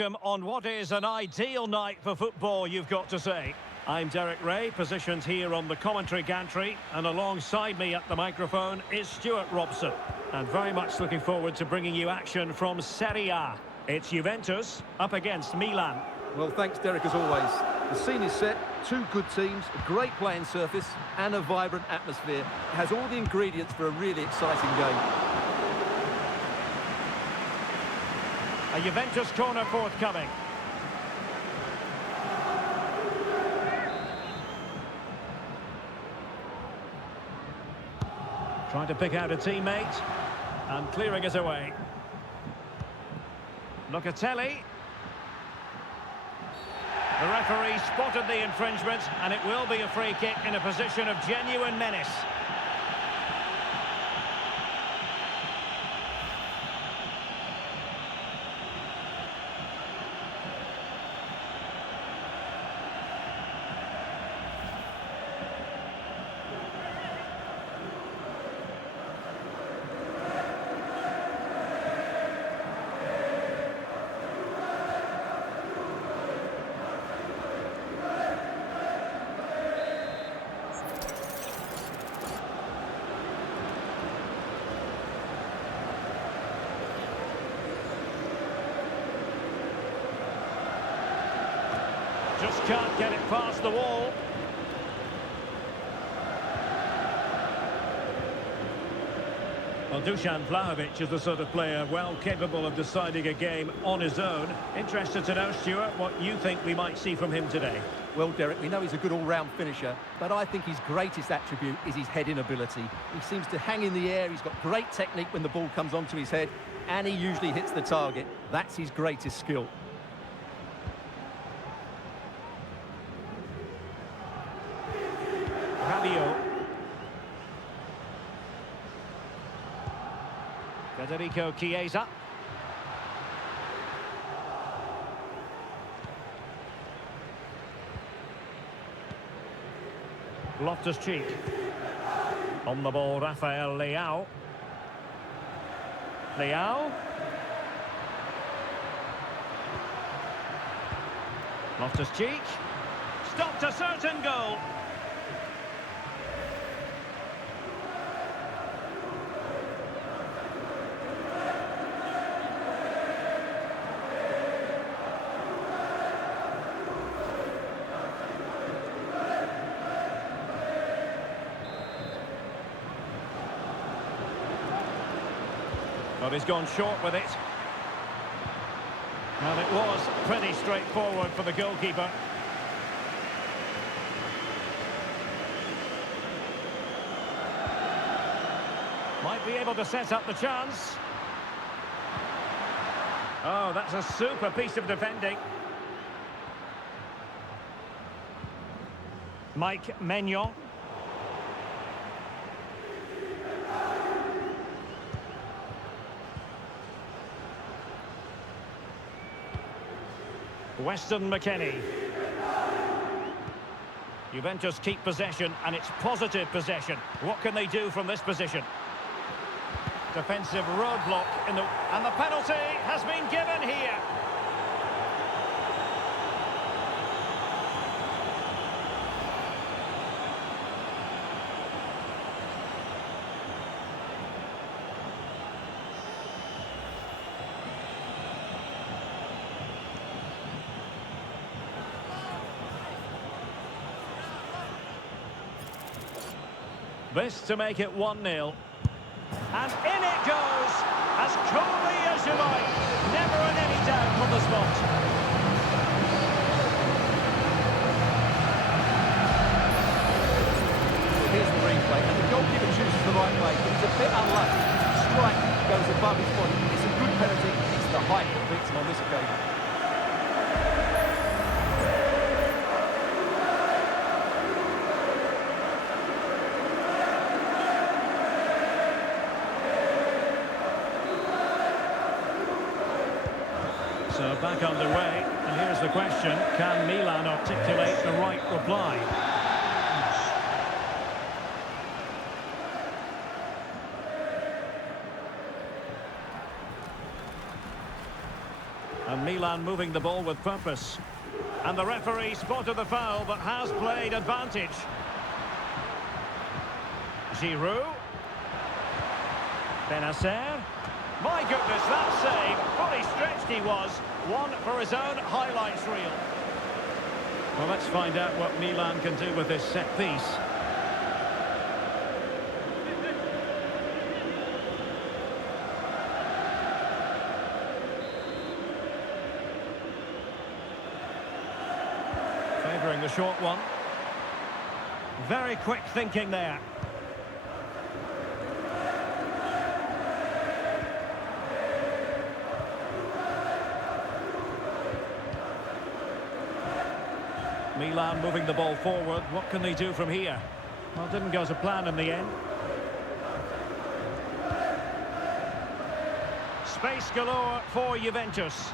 welcome on what is an ideal night for football, you've got to say. I'm Derek Ray, positioned here on the commentary gantry, and alongside me at the microphone is Stuart Robson. And very much looking forward to bringing you action from Serie A. It's Juventus up against Milan. Well, thanks, Derek, as always. The scene is set, two good teams, a great playing surface, and a vibrant atmosphere. It has all the ingredients for a really exciting game. A Juventus corner forthcoming. Trying to pick out a teammate, and clearing it away. Locatelli. The referee spotted the infringement, and it will be a free kick in a position of genuine menace. Just can't get it past the wall. Well, Dusan Vlahovic is the sort of player well capable of deciding a game on his own. Interested to know, Stuart, what you think we might see from him today. Well, Derek, we know he's a good all-round finisher, but I think his greatest attribute is his heading ability. He seems to hang in the air, he's got great technique when the ball comes onto his head, and he usually hits the target. That's his greatest skill. Federico Chiesa. Loftus-Cheek. On the ball, Rafael Leao. Leao. Loftus-Cheek. Stopped a certain goal. But he's gone short with it. And it was pretty straightforward for the goalkeeper. Might be able to set up the chance. Oh, that's a super piece of defending. Mike Maignan. Weston McKennie. Juventus keep possession, and it's positive possession. What can they do from this position? Defensive roadblock and the penalty has been given here. This to make it 1-0. And in it goes, as coolly as you like. Never in any doubt from the spot. Here's the replay, and the goalkeeper chooses the right way. It's a bit unlucky. The strike goes above his body. It's a good penalty. It's the height that beats him on this occasion. So back underway, and here's the question, can Milan articulate the right reply? And Milan Milan moving the ball with purpose. And the referee spotted the foul, but has played advantage. Giroud. Benacer. My goodness, that save. Fully stretched he was. One for his own highlights reel. Well, let's find out what Milan can do with this set piece. Favouring the short one. Very quick thinking there. Milan moving the ball forward. What can they do from here? Well, didn't go to plan in the end. Space galore for Juventus.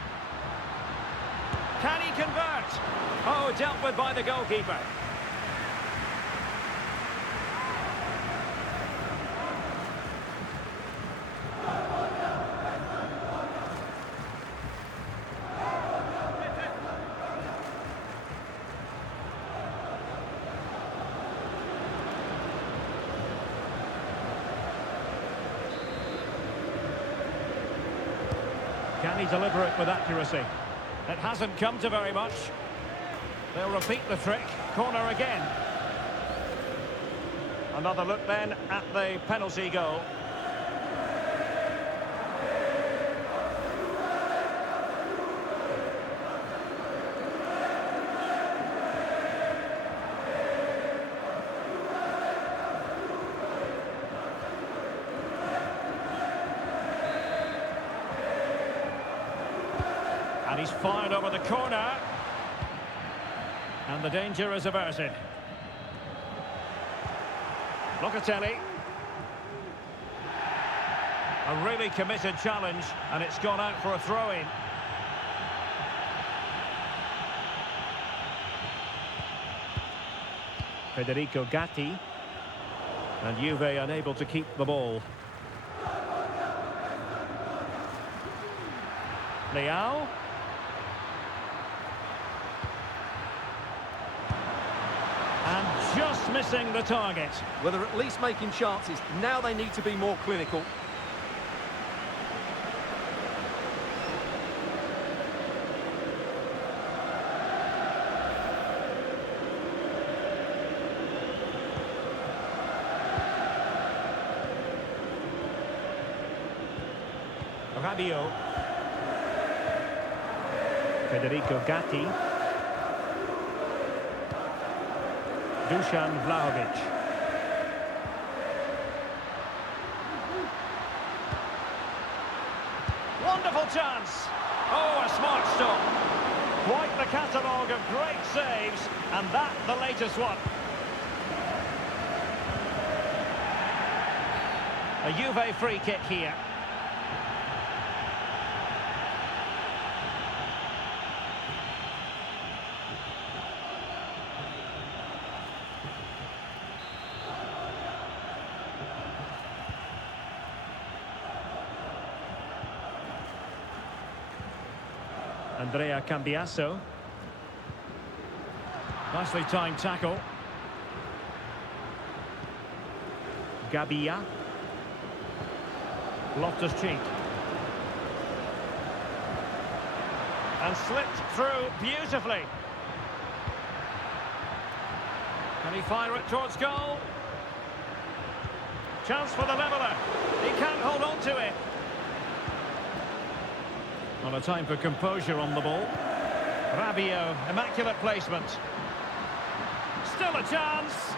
Can he convert? Oh, dealt with by the goalkeeper. Can he deliver it with accuracy? It hasn't come to very much. They'll repeat the trick. Corner again. Another look then at the penalty goal. And he's fired over the corner. And the danger is averted. Locatelli. A really committed challenge, and it's gone out for a throw-in. Federico Gatti. And Juve unable to keep the ball. Leao. And just missing the target. Well, they're at least making chances. Now they need to be more clinical. Rabiot. Federico Gatti. Dusan Vlahovic. Wonderful chance. Oh, a smart stop. Quite the catalogue of great saves, and that the latest one. A Juve free kick here. Andrea Cambiasso. Nicely timed tackle. Gabia. Loftus-Cheek. And slipped through beautifully. Can he fire it towards goal? Chance for the leveller. He can't hold on to it. Not a time for composure on the ball. Rabiot, immaculate placement. Still a chance.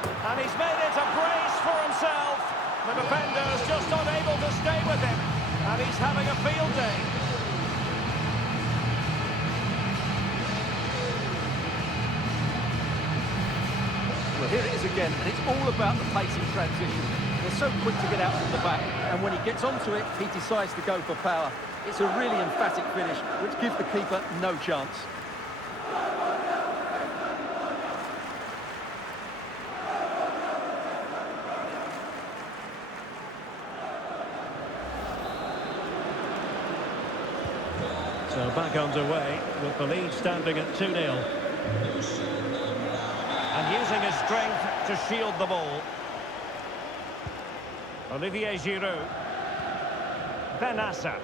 And he's made it a brace for himself. The defender's just unable to stay with him. And he's having a field day. Well, here it is again, and it's all about the pace in transition. They're so quick to get out from the back, and when he gets onto it, he decides to go for power. It's a really emphatic finish, which gives the keeper no chance. So back underway with the lead standing at 2-0. And using his strength to shield the ball. Olivier Giroud. Benassa.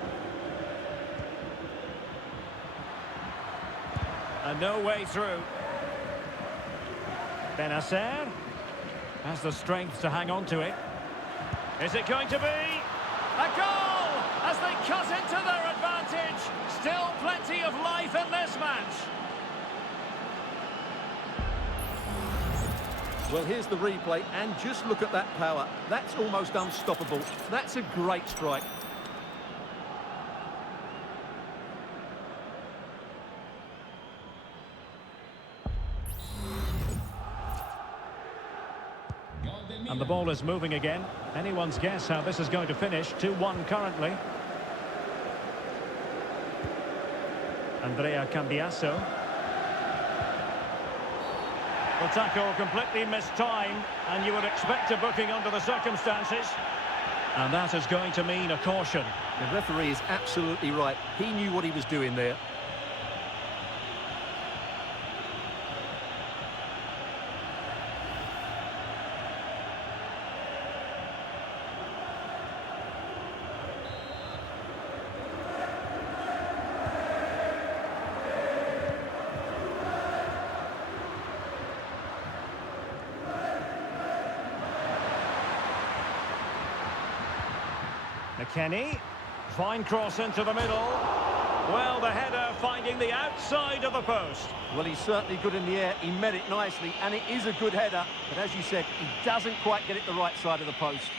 And no way through. Benasser has the strength to hang on to it. Is it going to be a goal as they cut into their advantage? Still plenty of life in this match. Well, here's the replay, and just look at that power. That's almost unstoppable. That's a great strike. And the ball is moving again. Anyone's guess how this is going to finish. 2-1 currently. Andrea Cambiasso. The tackle completely mistimed, and you would expect a booking under the circumstances. And that is going to mean a caution. The referee is absolutely right. He knew what he was doing there. McKennie, fine cross into the middle. Well, the header finding the outside of the post. Well, he's certainly good in the air. He met it nicely, and it is a good header. But as you said, he doesn't quite get it the right side of the post.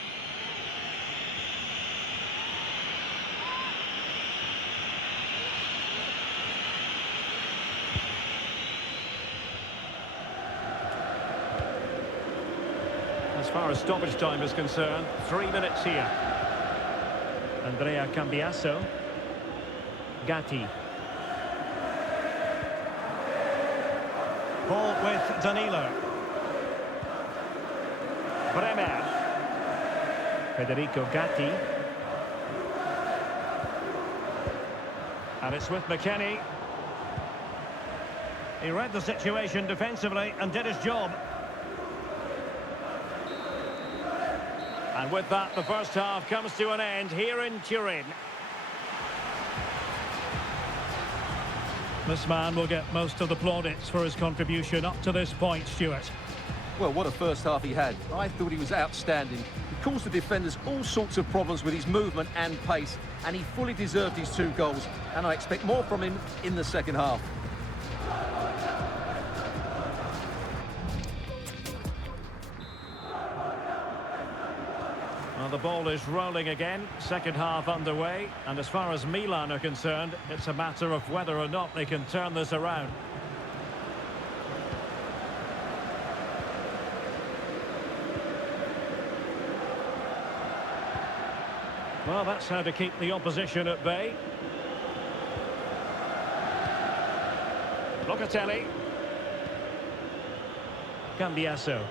As far as stoppage time is concerned, 3 minutes here. Andrea Cambiasso. Gatti. Ball with Danilo. Bremer. Federico Gatti. And it's with McKennie. He read the situation defensively and did his job. And with that, the first half comes to an end here in Turin. This man will get most of the plaudits for his contribution up to this point, Stuart. Well, what a first half he had. I thought he was outstanding. He caused the defenders all sorts of problems with his movement and pace, and he fully deserved his 2 goals. And I expect more from him in the second half. Well, the ball is rolling again, second half underway, and as far as Milan are concerned, it's a matter of whether or not they can turn this around. Well, that's how to keep the opposition at bay. Locatelli. Cambiasso.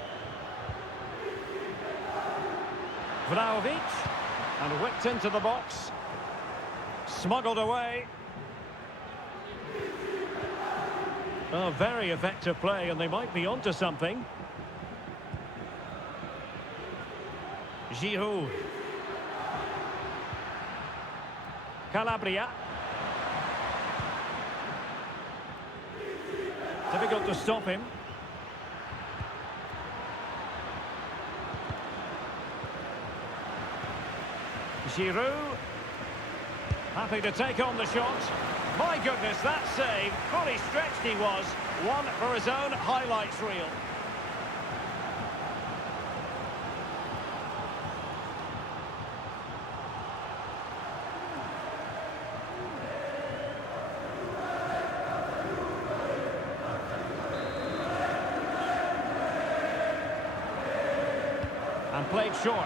Vlahovic, and whipped into the box. Smuggled away. Oh, very effective play, and they might be onto something. Giroud. Calabria. Difficult to stop him. Giroud, happy to take on the shot. My goodness, that save, fully stretched he was. One for his own highlights reel. And played short.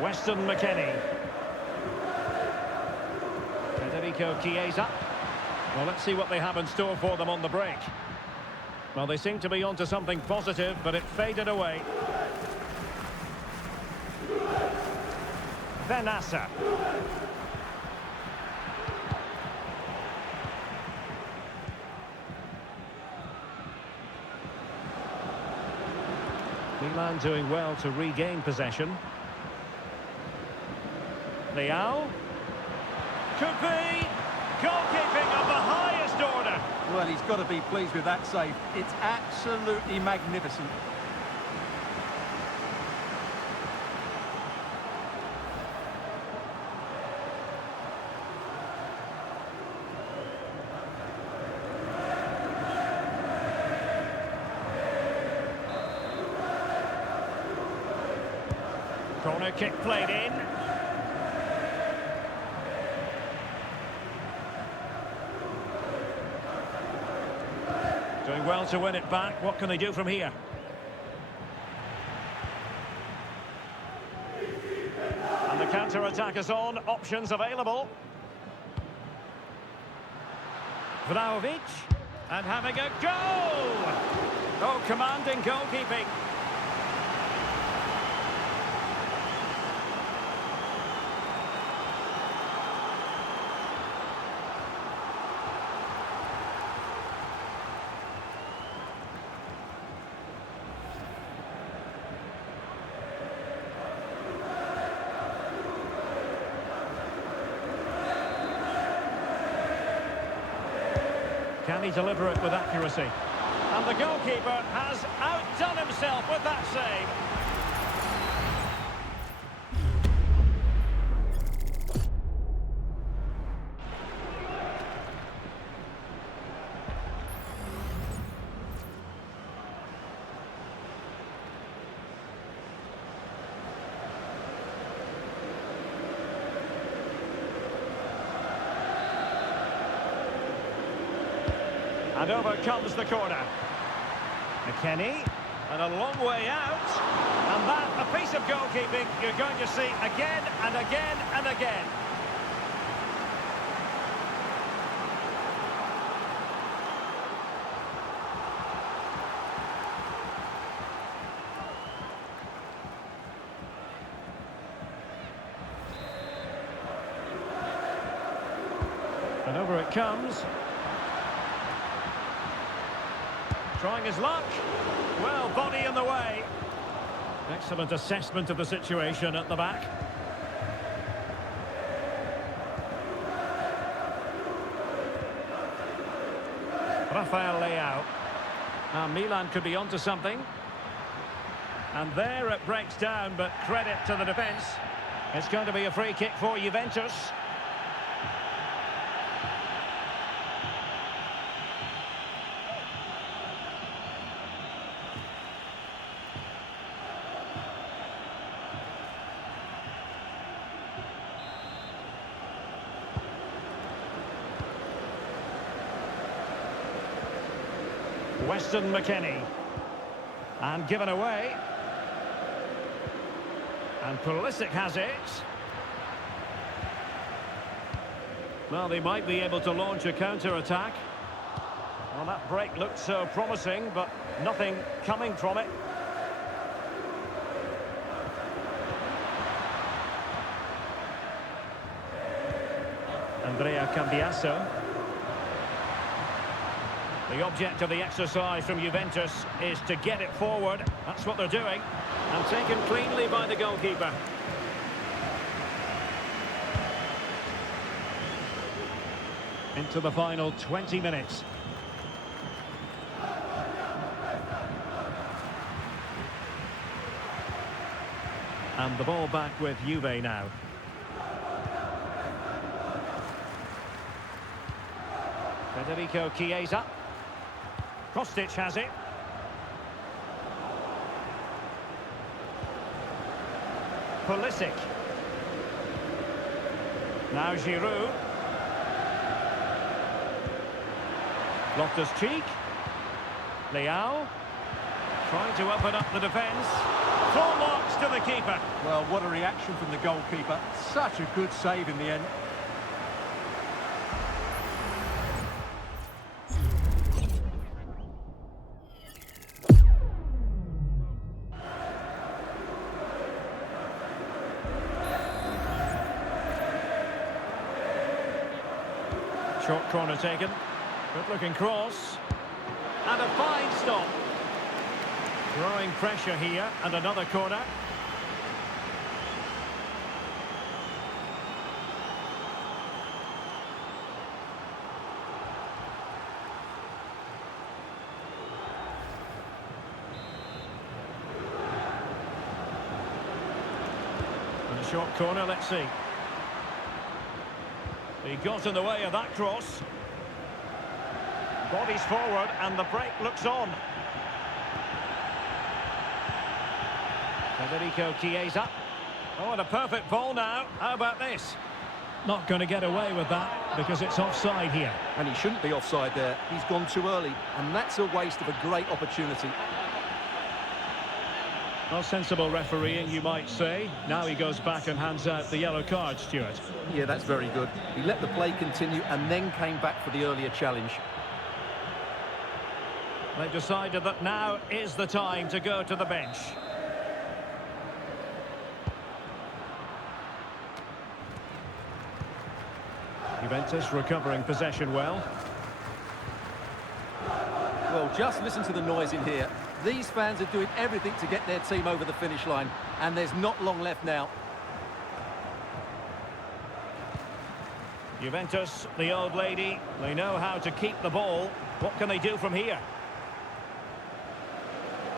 Weston McKennie. Federico Chiesa. Well, let's see what they have in store for them on the break. Well, they seem to be onto something positive, but it faded away. Benassa. Milan doing well to regain possession. Leao. Could be. Goalkeeping of the highest order. Well, he's got to be pleased with that save. It's absolutely magnificent. Corner kick played in. Doing well to win it back. What can they do from here? And the counter-attack is on. Options available. Vlahovic. And having a goal! Oh, commanding goalkeeping. Can he deliver it with accuracy? And the goalkeeper has outdone himself with that save. And over comes the corner. McKennie, and a long way out. And that, a piece of goalkeeping you're going to see again and again and again. And over it comes. Trying his luck. Well, body in the way. Excellent assessment of the situation at the back. Rafael Leao. Now Milan could be onto something. And there it breaks down, but credit to the defence. It's going to be a free kick for Juventus. Weston McKennie. And given away. And Pulisic has it. Well, they might be able to launch a counter-attack. Well, that break looked so promising, but nothing coming from it. Andrea Cambiasso. The object of the exercise from Juventus is to get it forward. That's what they're doing. And taken cleanly by the goalkeeper. Into the final 20 minutes. And the ball back with Juve now. Federico Chiesa. Kostic has it. Pulisic. Now Giroud. Loftus-Cheek. Leao. Trying to open up the defence. Full marks to the keeper. Well, what a reaction from the goalkeeper. Such a good save in the end. Short corner taken. Good looking cross. And a fine stop. Growing pressure here, and another corner. And a short corner, let's see. He got in the way of that cross. Bodies forward, and the break looks on. Federico Chiesa. Oh, and a perfect ball now. How about this? Not going to get away with that because it's offside here. And he shouldn't be offside there. He's gone too early, and that's a waste of a great opportunity. Well, sensible refereeing, you might say. Now he goes back and hands out the yellow card, Stuart. Yeah, that's very good. He let the play continue and then came back for the earlier challenge. They've decided that now is the time to go to the bench. Juventus recovering possession well. Well, just listen to the noise in here. These fans are doing everything to get their team over the finish line, and there's not long left now. Juventus, the old lady, they know how to keep the ball. What can they do from here?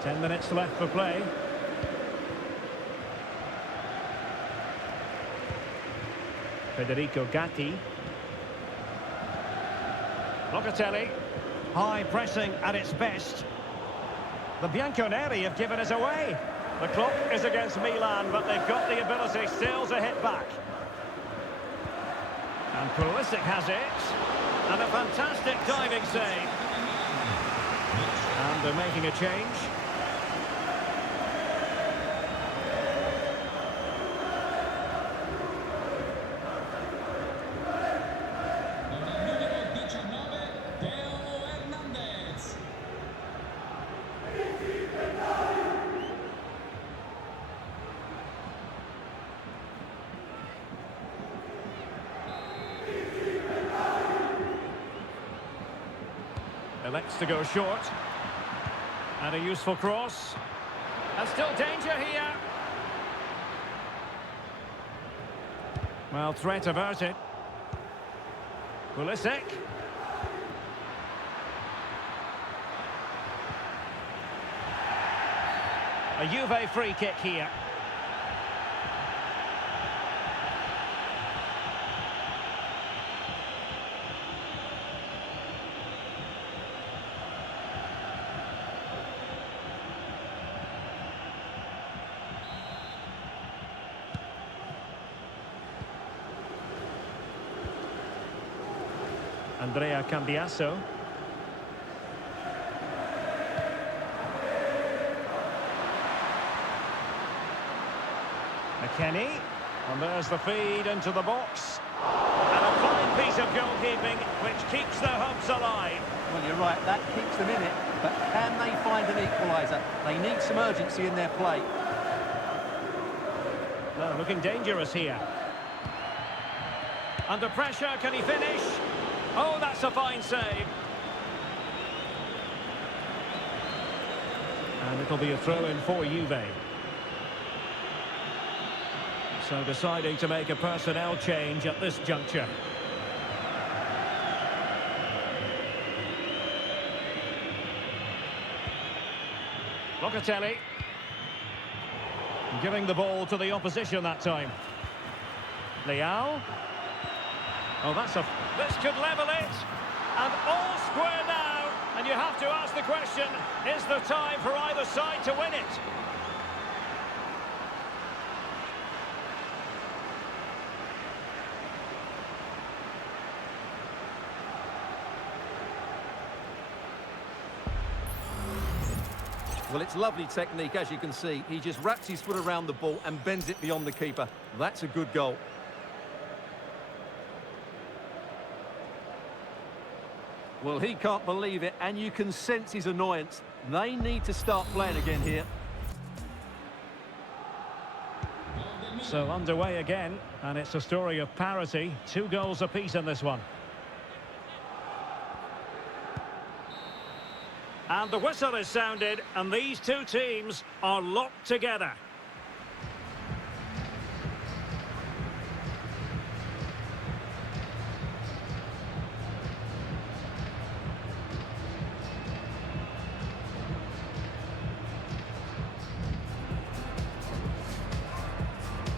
10 minutes left for play. Federico Gatti. Locatelli. High pressing at its best. The Bianconeri have given us away. The clock is against Milan, but they've got the ability still to hit back. And Pulisic has it. And a fantastic diving save. And they're making a change. Elects to go short. And a useful cross. And still danger here. Well, threat averted. Pulisic. A Juve free kick here. Andrea Cambiasso. McKennie. And there's the feed into the box. And a fine piece of goalkeeping which keeps their hopes alive. Well, you're right, that keeps them in it, but can they find an equaliser? They need some urgency in their play. No, looking dangerous here. Under pressure, can he finish? Oh, that's a fine save. And it'll be a throw-in for Juve. So deciding to make a personnel change at this juncture. Locatelli. Giving the ball to the opposition that time. Leao. Oh, this could level it. And all square now. And you have to ask the question, is there time for either side to win it? Well, it's lovely technique, as you can see. He just wraps his foot around the ball and bends it beyond the keeper. That's a good goal. Well, he can't believe it, and you can sense his annoyance. They need to start playing again here. So underway again, and it's a story of parity. 2 goals apiece in this one. And the whistle is sounded, and these two teams are locked together.